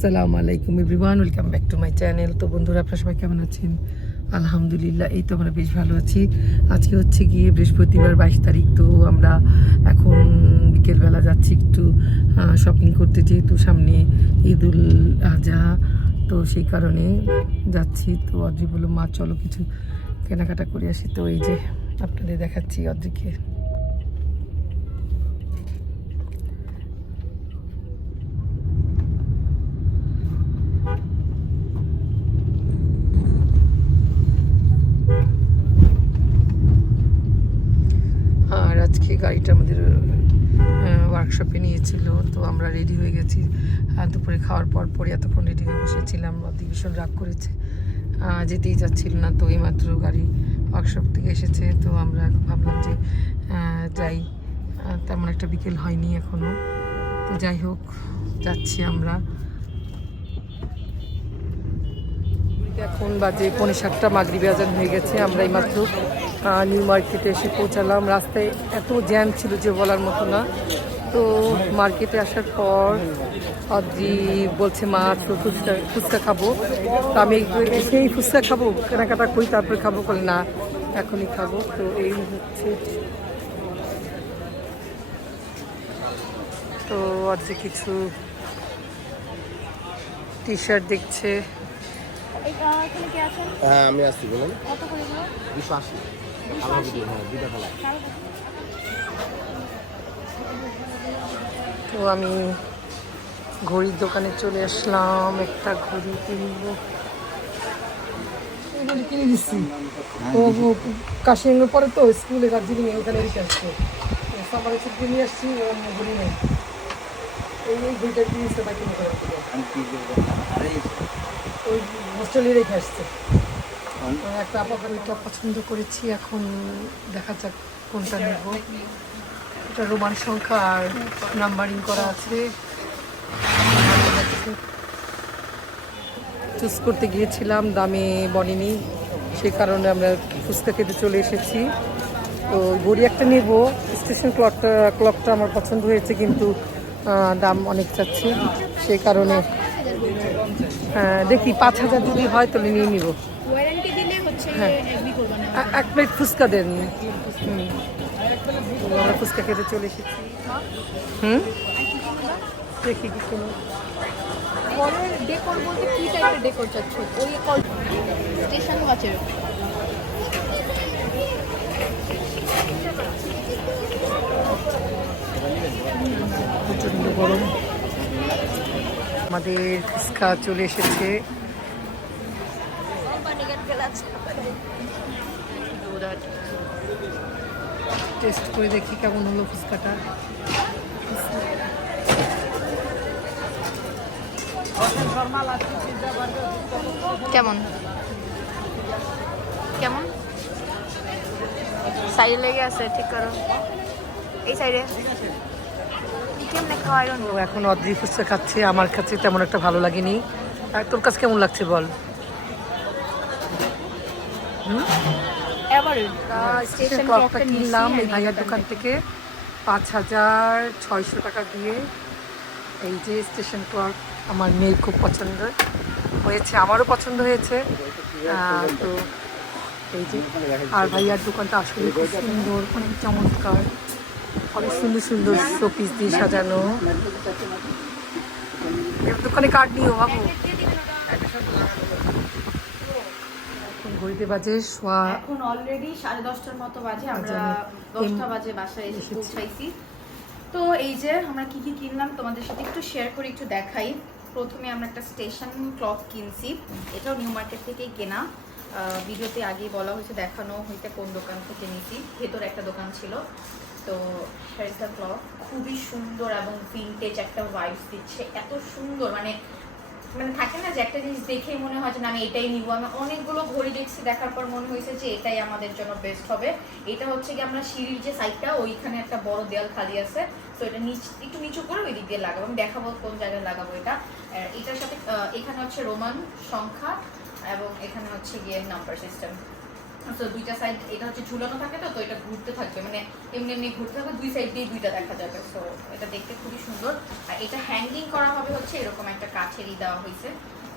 আসসালামু আলাইকুম everyone, welcome back to my channel. তো বন্ধুরা, আপনারা সবাই কেমন আছেন? আলহামদুলিল্লাহ, এই তো আমরা বেশ ভালো আছি। আজকে হচ্ছে গিয়ে বৃহস্পতিবার বাইশ তারিখ, তো আমরা এখন বিকেলবেলা যাচ্ছি একটু শপিং করতে, যেহেতু সামনে ঈদুল আজহা, তো সেই কারণে যাচ্ছি। তো অদ্রি বলল, মা, চলো কিছু কেনাকাটা করে আসি। তো এই যে আপনাদের দেখাচ্ছি অদ্রিকে আর আজকে গাড়িটা আমাদের ওয়ার্কশপে নিয়েছিল, তো আমরা রেডি হয়ে গেছি। দুপুরে খাওয়ার পর পরে এতক্ষণ রেডি হয়ে বসেছিলাম অতি ভীষণ রাগ করেছে। যেতেই যাচ্ছিল না, তো এইমাত্র গাড়ি ওয়ার্কশপ থেকে এসেছে, তো আমরা ভাবলাম যে যাই। তেমন একটা বিকেল হয়নি এখনও তো যাই হোক, যাচ্ছি আমরা। এখন বাজে পৌনে সাতটা, মাগরিবি আজান হয়ে গেছে, আমরা এইমাত্র নিউ মার্কেটে এসে পৌঁছালাম। রাস্তায় এত জ্যাম ছিল যে বলার মতো না। তো মার্কেটে আসার পর অদ্রি বলছে মা আজকে ফুচকা ফুচকা খাব। তো আমি এসেই ফুচকা খাব কেনাকাটা করি তারপরে খাব। বলে না এখনই খাব। তো এই হচ্ছে। তো আজকে কিছু টি শার্ট দেখছে হ্যাঁ আমি আসছি বলুন। কত করে তো আমি ঘড়ির দোকানে চলে আসলাম একটা ঘড়ি কিনবো। ঘড়ি কিনে দিচ্ছি। ও কাশিয়াঙ্গের পরে তো স্কুলে দার্জিলিং এ ওখানে রেখে আসছে সকালে ছুটি নিয়ে আসছি ঘড়ি নেই। এই এই ঘড়িটা কিনেছে বাকি ওই হোস্টেলে রেখে আসছে। একটা আপাতত পছন্দ করেছি এখন দেখা যাক কোনটা নেব। এটা রোমান সংখ্যা আর নাম্বারিং করা আছে। চুজ করতে গিয়েছিলাম দামে বনেনি সে কারণে আমরা ফুচকা খেতে চলে এসেছি। তো ঘড়ি একটা নেব স্টেশন ক্লকটা ক্লকটা আমার পছন্দ হয়েছে কিন্তু দাম অনেক চাচ্ছে সেই কারণে হ্যাঁ, দেখি পাঁচ হাজার যদি হয় তাহলে নিয়ে নিব। হ্যাঁ। এক প্লেট ফুচকা দেন। আমরা ফুচকা খেতে চলে এসেছি। হুম? দেখি কি কোনো। ডেকোর বলতে কি টাইপের ডেকোর চাচ্ছ? ওই কল স্টেশন ওয়াচের প্রচণ্ড গরম। আমাদের ফুচকা চলে এসেছে। টেস্ট করে দেখি কেমন হলো ফুচকাটা। কেমন? কেমন? সাইডে লেগে আছে ঠিক করো। এই সাইডে। এখন অদ্রি ফুচকা খাচ্ছে আমার কাছে তেমন একটা ভালো লাগেনি। আর তোর কাছে কেমন লাগছে বল? এবার স্টেশন ক্লকটা কিনলাম এই ভাইয়ার দোকান থেকে। পাঁচ হাজার ছয়শো টাকা দিয়ে। এই যে স্টেশন ক্লক আমার মেয়ের খুব পছন্দ। হয়েছে আমারও পছন্দ হয়েছে। তো এই যে আর ভাইয়ার দোকানটা আসলে খুব সুন্দর অনেক চমৎকার। অনেক সুন্দর সুন্দর শোপিস দিয়ে সাজানো। দোকানে কার্ড নিও বাবু। এখন ঘড়িতে বাজে সোয়া এখন অলরেডি সাড়ে দশটার মতো বাজে আমরা আচ্ছা, দশটা বাজে বাসায় এসে পৌঁছাইছি। তো এই যে আমরা কি কি কিনলাম তোমাদের সাথে একটু শেয়ার করে একটু দেখাই। প্রথমে আমরা একটা স্টেশন ক্লক কিনছি। এটাও নিউ মার্কেট থেকেই কেনা। ভিডিওতে আগেই বলা হয়েছে দেখানো হইতে কোন দোকান থেকে নিছি। ভেতরে একটা দোকান ছিল। তো শারিসা ক্লক খুবই সুন্দর এবং ভিনটেজ একটা ভাইবস দিচ্ছে। এত সুন্দর মানে মানে থাকে না যে একটা জিনিস দেখে মনে হয় যে না, আমি এটাই নিব। আমি অনেকগুলো ঘড়ি দেখছি, দেখার পর মনে হয়েছে যে এটাই আমাদের জন্য বেস্ট হবে। এটা হচ্ছে কি আমরা সিঁড়ির যে সাইডটা ওইখানে একটা বড় দেয়াল খালি আছে। তো এটা নিচ, একটু নিচু করে ওই দিক দিয়ে লাগাবো। আমি দেখাবো কোন জায়গায় লাগাবো এটা। এটার সাথে এখানে হচ্ছে রোমান সংখ্যা এবং এখানে হচ্ছে গিয়ে নাম্বার সিস্টেম তো দুইটা সাইড এটা হচ্ছে ঝুলানো থাকে তো তো এটা ঘুরতে থাকবে। মানে এমনি এমনি ঘুরতে থাকবে, দুই সাইড দিয়ে দুইটা দেখা যাবে। এটা দেখতে খুবই সুন্দর। আর এটা হ্যাঙ্গিং করা হবে হচ্ছে এরকম একটা কাঠেরই দেওয়া হয়েছে।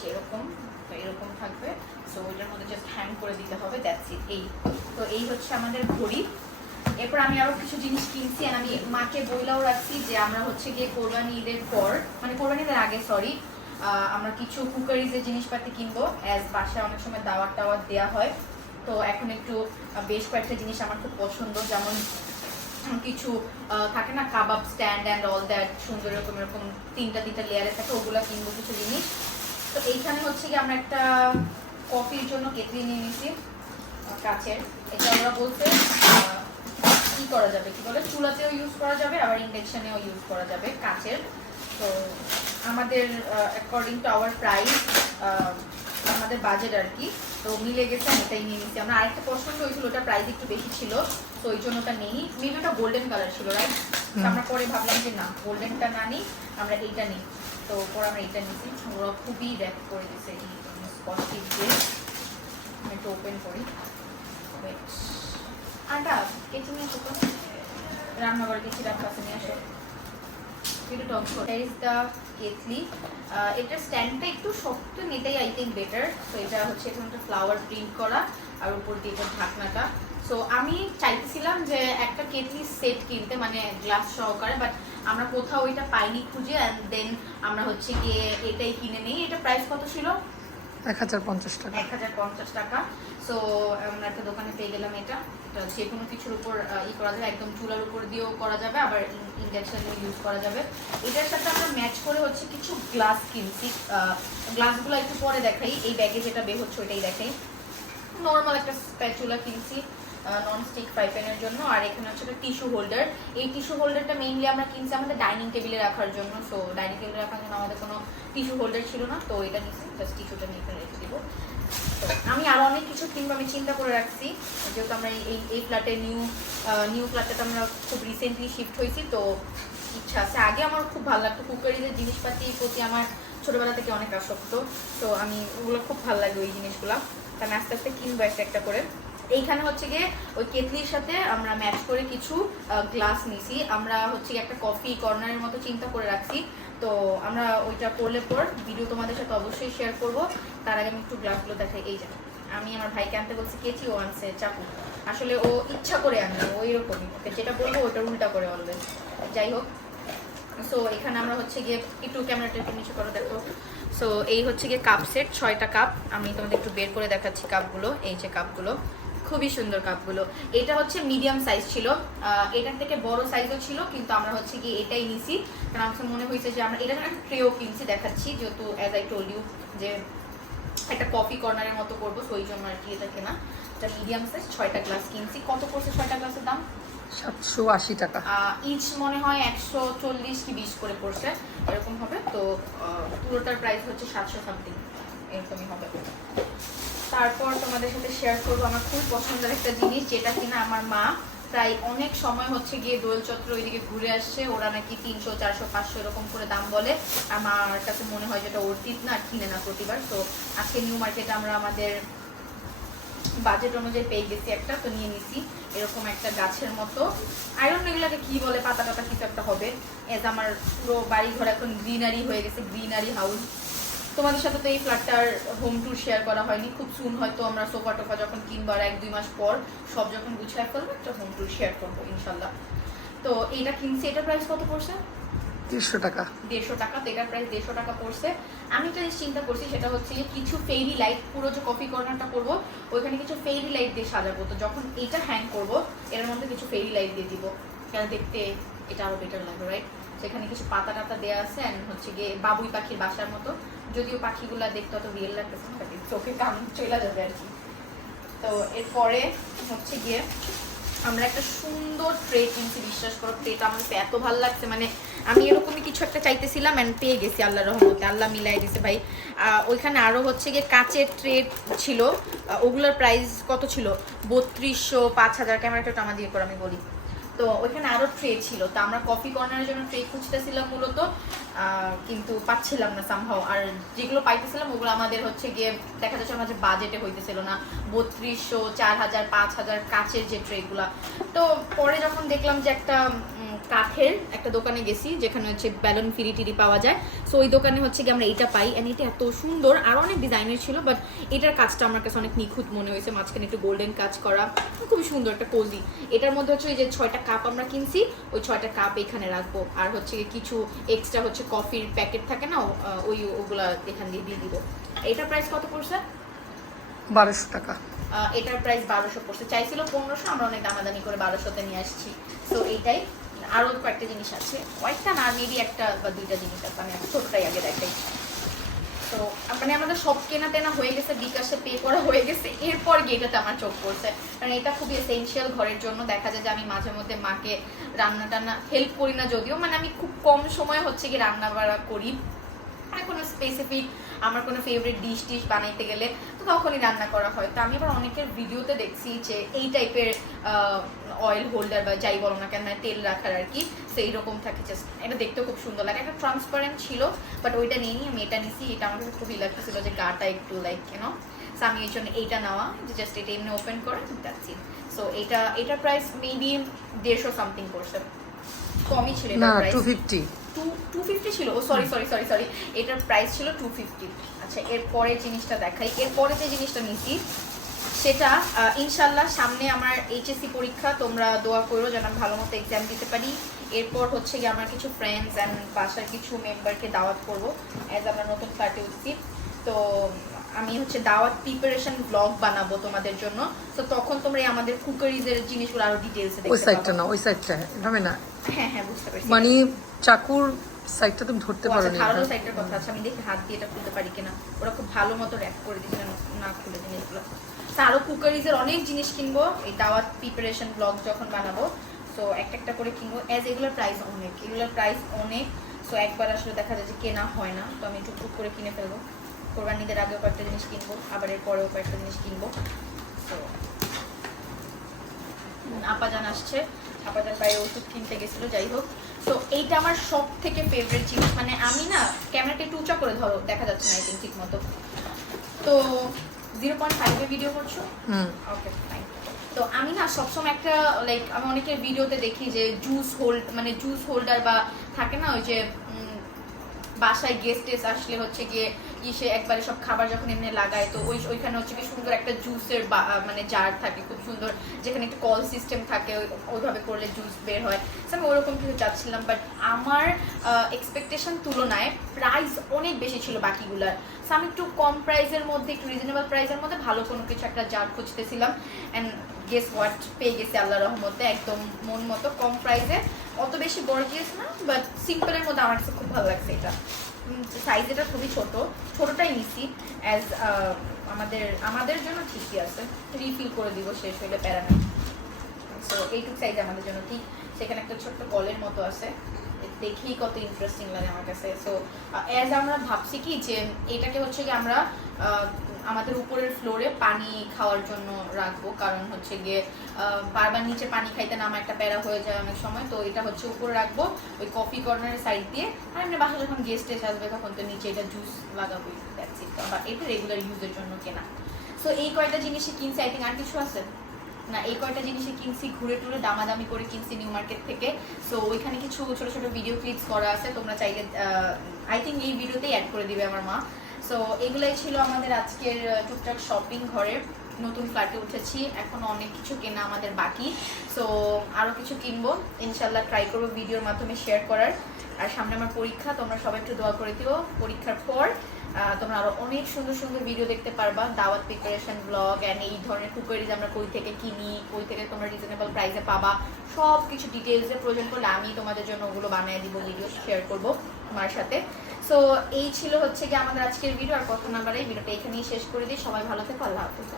সেরকম তো এরকম থাকবে। সো ওইটার মধ্যে জাস্ট হ্যাং করে দিতে হবে দ্যাটস ইট এই। তো এই হচ্ছে আমাদের ঘড়ি। এরপর আমি আরও কিছু জিনিস কিনছি আমি মাকে বইলাও রাখছি যে আমরা হচ্ছে গিয়ে কোরবানি ঈদের পর মানে কোরবানি ঈদের আগে সরি আমরা কিছু কুকারিজের জিনিসপাতি কিনবো। অ্যাজ বাসায় অনেক সময় দাওয়াত টাওয়াত দেওয়া হয়। তো এখন একটু বেশ কয়েকটা জিনিস আমার খুব পছন্দ, যেমন কিছু থাকে না, কাবাব স্ট্যান্ড অ্যান্ড অল দ্যাট সুন্দর এরকম এরকম তিনটা তিনটা লেয়ারে থাকে, ওগুলো কিনবো কিছু জিনিস। তো এইখানে হচ্ছে কি আমরা একটা কফির জন্য কেটলি নিয়ে নিয়েছি কাচের। এটা ওরা বলতে কি করা যাবে, কি বলে? চুলাতেও ইউজ করা যাবে, আবার ইন্ডাকশনেও ইউজ করা যাবে কাচের। তো আমাদের অ্যাকর্ডিং টু আওয়ার প্রাইস আমাদের বাজেট আর কি। তো মিলে গেছে, আমি এটাই নিয়ে নিচ্ছি আমরা আরেকটা পছন্দ হয়েছিল ওটা প্রাইস একটু বেশি ছিল, তো ওই জন্য ওটা নিই মেবি ওটা গোল্ডেন কালার ছিল রাইট আমরা পরে ভাবলাম যে না গোল্ডেনটা না নিই, আমরা এইটা নিই। তো পরে আমরা এইটা নিচ্ছি ওরা খুবই র্যাপ করে দিয়েছে এই স্কচটিপ দিয়ে আমি একটু ওপেন করি. আটা কেচি নিয়ে রান্নাঘরে কেচি রাখা আছে, নিয়ে আসো। একটু is the কেতলি এটার স্ট্যান্ডটা একটু শক্ত নিতেই আই থিঙ্ক বেটার তো এটা হচ্ছে এখানে একটা ফ্লাওয়ার প্রিন্ট করা আর উপর দিয়ে এটার ঢাকনাটা। সো আমি চাইতেছিলাম যে একটা কেতলি সেট কিনতে মানে গ্লাস সহকারে বাট আমরা কোথাও এটা পাইনি খুঁজে অ্যান্ড দেন আমরা হচ্ছে গিয়ে এটাই কিনে নিই। এটা প্রাইস কত ছিল? এক হাজার পঞ্চাশ টাকা। এক হাজার পঞ্চাশ টাকা। সো আমরা একটা দোকানে পেয়ে গেলাম এটা। যে কোনো কিছুর উপর ই করা যাবে একদম চুলার উপর দিয়েও করা যাবে, আবার ইন্ডাকশনেও ইউজ করা যাবে। এটার সাথে আমরা ম্যাচ করে হচ্ছে কিছু গ্লাস কিনছি। গ্লাসগুলো একটু পরে দেখাই, এই ব্যাগে যেটা বের হচ্ছে ওইটাই দেখাই। নর্মাল একটা স্প্যাচুলা কিনছি নন স্টিক ফ্রাই প্যানের জন্য, আর এখানে হচ্ছে একটা টিস্যু হোল্ডার এই টিস্যু হোল্ডারটা মেইনলি আমরা কিনছি আমাদের ডাইনিং টেবিলে রাখার জন্য সো ডাইনিং টেবিলে রাখার জন্য আমাদের কোনো টিস্যু হোল্ডার ছিল না, তো এটা নিচ্ছি জাস্ট টিস্যুটা নিয়ে এখানে রেখে দিব। আমি আরও অনেক কিছু কিনবো, আমি চিন্তা করে রাখছি। যেহেতু আমরা এই এই ফ্ল্যাটে নিউ নিউ ফ্ল্যাটে আমরা খুব রিসেন্টলি শিফট হয়েছি, তো ইচ্ছা আছে। আগে আমার খুব ভালো লাগতো কুকারিদের জিনিসপাতির প্রতি আমার ছোটোবেলা থেকে অনেক আসক্ত, তো আমি ওগুলো খুব ভালো লাগে ওই জিনিসগুলো। আমি আস্তে আস্তে কিনবো একটা একটা করে। এইখানে হচ্ছে গিয়ে ওই কেতলির সাথে আমরা ম্যাচ করে কিছু গ্লাস নিছি। আমরা হচ্ছে একটা কফি কর্নারের মতো চিন্তা করে রাখছি। তো আমরা ওইটা করলে পর ভিডিও তোমাদের সাথে অবশ্যই শেয়ার করব। তার আগে আমি একটু গ্লাসগুলো দেখাই। এই যে, আমি আমার ভাইকে আনতে বলছি কেচি ও আনছে? চাকু? আসলে ও ইচ্ছা করে আনবে ওই রকমই ওকে যেটা বলব ওটা উল্টা করে অলওয়েজ যাই হোক। সো এখানে আমরা হচ্ছে গিয়ে একটু ক্যামেরাটা একটু নিচে করে দেখো সো এই হচ্ছে গিয়ে কাপ সেট ছয়টা কাপ আমি তোমাদের একটু বের করে দেখাচ্ছি কাপগুলো এই যে কাপগুলো খুবই সুন্দর কাপগুলো। এটা হচ্ছে মিডিয়াম সাইজ ছিল। এটার থেকে বড় সাইজও ছিল কিন্তু আমরা হচ্ছে কি এটাই নিছি। কারণ আমার মনে হয়েছে যে আমরা এটা একটা ট্রেও কিনছি দেখাচ্ছি যেহেতু অ্যাজ আই টোল ইউ যে একটা কফি কর্নারের মতো করব ওই জন্য আর কি এটা কেনা। এটা মিডিয়াম সাইজ ছয়টা গ্লাস কিনছি। কত পড়ছে ছয়টা গ্লাসের দাম? সাতশো আশি টাকা। ইচ মনে হয় একশো চল্লিশ কি বিশ করে পড়ছে এরকম হবে। তো পুরোটার প্রাইস হচ্ছে সাতশো সামথিং এরকমই হবে। তারপর তোমাদের সাথে শেয়ার করব আমার খুব পছন্দের একটা জিনিস, যেটা কিনা আমার মা প্রায় অনেক সময় হচ্ছে গিয়ে দোল চত্র ওইদিকে ঘুরে আসছে। ওরা নাকি তিনশো, চারশো, পাঁচশো এরকম করে দাম বলে। আমার কাছে মনে হয় যেটা অর্থিত না কিনে না প্রতিবার। তো আজকে নিউ মার্কেটে আমরা আমাদের বাজেট অনুযায়ী পেয়ে গেছি একটা, তো নিয়ে নিছি। এরকম একটা গাছের মতো। আয়রন এগুলোকে কি বলে? পাতা টাতা কিছু একটা হবে। এজ আমার পুরো বাড়ি ঘর এখন গ্রিনারি হয়ে গেছে গ্রিনারি হাউস তোমাদের সাথে তো এই ফ্ল্যাটটার হোম ট্যুর শেয়ার করা হয়নি। খুব সুন হয়তো আমরা সোফা টোফা যখন কিনবো আর এক দুই মাস পর সব যখন গুছিয়ে ফেলব একটা হোম ট্যুর শেয়ার করব ইনশাল্লাহ। তো এইটা কিনছি এটার প্রাইস কত পড়ছে? দেড়শো টাকা। দেড়শো টাকা তো এটার প্রাইস দেড়শো টাকা পড়ছে। আমি একটা জিনিস চিন্তা করছি সেটা হচ্ছে যে কিছু ফেরি লাইট পুরো যে কফি কর্নারটা করব ওইখানে কিছু ফেরি লাইট দিয়ে সাজাবো। তো যখন এটা হ্যাং করব এর মধ্যে কিছু ফেরি লাইট দিয়ে দিব। কেন দেখতে এটা আরও বেটার লাগবে রাইট সেখানে কিছু পাতা টাতা দেওয়া আছে অ্যান্ড হচ্ছে গিয়ে বাবুই পাখির বাসার মতো। যদিও পাখিগুলো দেখতে অত রিয়েল লাগতেছে বাট চোখে কাম চলে যাবে আর কি। তো এরপরে হচ্ছে গিয়ে আমরা একটা সুন্দর ট্রে কিনছি বিশ্বাস করো ট্রেটা আমার কাছে এত ভালো লাগছে। মানে আমি এরকমই কিছু একটা চাইতেছিলাম অ্যান্ড পেয়ে গেছি আল্লাহ রহমতে, আল্লাহ মিলাই দিছে ভাই। ওইখানে আরও হচ্ছে গিয়ে কাচের ট্রে ছিল ওগুলোর প্রাইস কত ছিল? বত্রিশশো পাঁচ হাজার ক্যামেরাটা টামা দিয়ে করে আমি বলি। তো ওইখানে আরও ট্রে ছিল। তো আমরা কফি কর্নারের জন্য ট্রে খুঁজতেছিলাম মূলত। কিন্তু পাচ্ছিলাম না সামহাও আর যেগুলো পাইতেছিলাম, ওগুলো আমাদের হচ্ছে গিয়ে দেখা যাচ্ছে আমাদের বাজেটে হইতেছিল না। বত্রিশশো চার হাজার পাঁচ হাজার কাচের যে ট্রেগুলা তো পরে যখন দেখলাম যে একটা কাঠের একটা দোকানে গেছি, যেখানে হচ্ছে ব্যালন ফিরি টিরি পাওয়া যায়। সো ওই দোকানে হচ্ছে গিয়ে আমরা এটা পাই এন্ড এটা এত সুন্দর। আর অনেক ডিজাইনের ছিল বাট এটার কাজটা আমার কাছে অনেক নিখুঁত মনে হয়েছে। মাঝখানে একটু গোল্ডেন কাজ করা। খুবই সুন্দর, একটা কোজি এটার মধ্যে হচ্ছে ওই যে ছয়টা কাপ আমরা কিনছি, ওই ছয়টা কাপ এখানে রাখব। আর হচ্ছে কিছু এক্সট্রা হচ্ছে কফির প্যাকেট থাকে না ওই ওগুলা এখান দিয়ে দিয়ে দিব। এটার প্রাইস কত পড়ছে? বারোশো টাকা। এটার প্রাইস বারোশো পড়ছে। চাইছিল পনেরোশো আমরা অনেক দামাদামি করে বারোশোতে নিয়ে আসছি। তো এইটাই। আরও কয়েকটা জিনিস আছে। কয়েকটা না মেবি একটা বা দুইটা জিনিস আছে। আমি ছোটটাই আগে দেখাই। তো মানে আমাদের সব কেনা টেনা হয়ে গেছে বিকাশে পে করা হয়ে গেছে। এরপর গিয়ে এটাতে আমার চোখ পড়ছে। কারণ এটা খুবই এসেনশিয়াল ঘরের জন্য। দেখা যায় যে আমি মাঝে মধ্যে মাকে রান্না টান্না হেল্প করি না যদিও। মানে আমি খুব কম সময় হচ্ছে কি রান্না বাড়া করি। আর কোনো স্পেসিফিক আমার কোনো ফেভারিট ডিশ টিশ বানাইতে গেলে তো তখনই রান্না করা হয়। তো আমি আবার অনেকের ভিডিওতে দেখছি যে এই টাইপের অয়েল হোল্ডার বা যাই বলো না কেন মানে তেল রাখার আর কি সেই রকম থাকে। জাস্ট এটা দেখতেও খুব সুন্দর লাগে। একটা ট্রান্সপারেন্ট ছিল বাট ওইটা নিয়ে আমি এটা নিছি। এটা আমার কাছে খুবই লাগতেছিল যে গাটা একটু লাইক কেন আমি এই জন্য এইটা নেওয়া, যে জাস্ট এটা এমনি ওপেন করে ইট সো এটা এটার প্রাইস মেবি দেড়শো সামথিং করছে। কমই ছিল না টু ফিফটি টু ফিফটি ছিল। ও সরি সরি সরি সরি এটার প্রাইস ছিল টু ফিফটি আচ্ছা এরপরে জিনিসটা দেখাই। এরপরে যে জিনিসটা নিছি সেটা ইনশাল্লাহ সামনে আমার এইচএসসি পরীক্ষা তোমরা দোয়া করো যেন আমি ভালো মতো এক্সাম দিতে পারি। এরপর হচ্ছে গিয়ে আমার কিছু ফ্রেন্ডস অ্যান্ড বাসার কিছু মেম্বারকে দাওয়াত করব অ্যাজ আমরা নতুন পার্টি উঠছি। তো আমি হচ্ছে দাওয়াত প্রিপারেশন ব্লগ বানাবো তোমাদের জন্য। তো তখন তোমরা আমাদের কুকারিজের জিনিসগুলো আরও ডিটেলসে ওই সাইডটা না ওই সাইডটা এভাবে না? হ্যাঁ হ্যাঁ বুঝতে পারছি। মানে চাকুর সাইডটা তুমি ধরতে পারো না ধারালো সাইডের কথা আছে আমি দেখি হাত দিয়ে এটা খুলতে পারি কিনা। ওরা খুব ভালো মতো র্যাপ করে দিচ্ছে না- খুলে জিনিসগুলো। আরও কুকারিজের অনেক জিনিস কিনবো এই দাওয়াত প্রিপারেশন ব্লগ যখন বানাবো তো একটা একটা করে কিনবো। অ্যাজ এগুলোর প্রাইস অনেক এগুলোর প্রাইস অনেক। সো একবার আসলে দেখা যায় যে কেনা হয় না তো আমি টুকটুক করে কিনে ফেলব। কোরবানিদের আগেও কয়েকটা জিনিস কিনবো আবার এর পরেও কয়েকটা জিনিস কিনবো। তো আপাজান আসছে। আপাজান বাইরে ওষুধ কিনতে গেছিল যাই হোক। তো এইটা আমার সব থেকে ফেভারিট জিনিস। মানে আমি না ক্যামেরাটা একটু উঁচা করে ধরো দেখা যাচ্ছে না ঠিক মতো তো জিরো পয়েন্ট ফাইভে ভিডিও করছ? হুম। ওকে ফাইন তো আমি না সবসময় একটা লাইক আমি অনেকের ভিডিওতে দেখি যে জুস হোল্ড মানে জুস হোল্ডার বা থাকে না ওই যে উম, বাসায় গেস্ট টেস্ট আসলে হচ্ছে গিয়ে ইসে একবারে সব খাবার যখন এমনি লাগায়, তো ওই ওইখানে হচ্ছে কি সুন্দর একটা জুসের মানে জার থাকে, খুব সুন্দর, যেখানে একটা কল সিস্টেম থাকে ওইভাবে করলে জুস বের হয়। আমি ওরকম কিছু চাচ্ছিলাম বাট আমার এক্সপেকটেশন তুলনায় প্রাইস অনেক বেশি ছিল বাকিগুলার। সো আমি একটু কম প্রাইসের মধ্যে, একটু রিজনেবল প্রাইসের মধ্যে ভালো কোনো কিছু একটা জার খুঁজতেছিলাম। অ্যান্ড গেস হোয়াট পেয়ে গেছি আল্লাহ রহমতে, একদম মন মতো কম প্রাইসে অত বেশি গর্জিয়াস না বাট সিম্পলের মধ্যে আমার কাছে খুব ভালো লাগছে এটা। সাইজ এটা খুবই ছোট। ছোটটাই নিছি অ্যাজ আমাদের আমাদের জন্য ঠিকই আছে। রিফিল করে দিব, শেষ হইলে প্যারা নেই। সো এইটুক সাইজ আমাদের জন্য ঠিক। সেখানে একটা ছোট্ট কলের মতো আছে। দেখেই কত ইন্টারেস্টিং লাগে আমার কাছে। সো অ্যাজ আমরা ভাবছি কি যে, এটাকে হচ্ছে কি আমরা আমাদের উপরের ফ্লোরে পানি খাওয়ার জন্য রাখব। কারণ হচ্ছে গিয়ে বারবার নিচে পানি খাইতে নামা একটা প্যারা হয়ে যায় অনেক সময়। তো এটা হচ্ছে উপরে রাখব, ওই কফি কর্নারের সাইড দিয়ে। আর এমনি বাসা যখন গেস্ট এসে আসবে, তখন তো নিচে এটা জুস লাগাবো বা এটা রেগুলার ইউজের জন্য কেনা। সো এই কয়টা জিনিসই কিনছি আই থিঙ্ক আর কিছু আছে? না, এই কয়টা জিনিসই কিনছি, ঘুরে টুরে দামাদামি করে কিনছি নিউ মার্কেট থেকে। সো ওইখানে কিছু ছোট ছোট ভিডিও ক্লিপস করা আছে, তোমরা চাইলে আই থিঙ্ক এই ভিডিওতেই অ্যাড করে দিবে আমার মা। সো এগুলাই ছিল আমাদের আজকের টুকটাক শপিং ঘরে। নতুন ফ্ল্যাটে উঠেছি। এখনও অনেক কিছু কেনা আমাদের বাকি। সো আরও কিছু কিনবো। ইনশাল্লাহ ট্রাই করব ভিডিওর মাধ্যমে শেয়ার করার। আর সামনে আমার পরীক্ষা, তোমরা সবাই একটু দোয়া করে দিও। পরীক্ষার পর তোমরা আরও অনেক সুন্দর সুন্দর ভিডিও দেখতে পারবা। দাওয়াত প্রিপারেশন ব্লগ অ্যান্ড এই ধরনের কুকারিজ আমরা কই থেকে কিনি, কই থেকে তোমরা রিজনেবল প্রাইসে পাবা। সব কিছু ডিটেলসে প্রয়োজন করলে আমি তোমাদের জন্য ওগুলো বানিয়ে দিব ভিডিও শেয়ার করব তোমার সাথে। সো এই ছিল হচ্ছে কি আমাদের আজকের ভিডিও আর কথা না বাড়াই ভিডিওটা এখানেই শেষ করে দিই। সবাই ভালো থেকো, আল্লাহ হাফিজ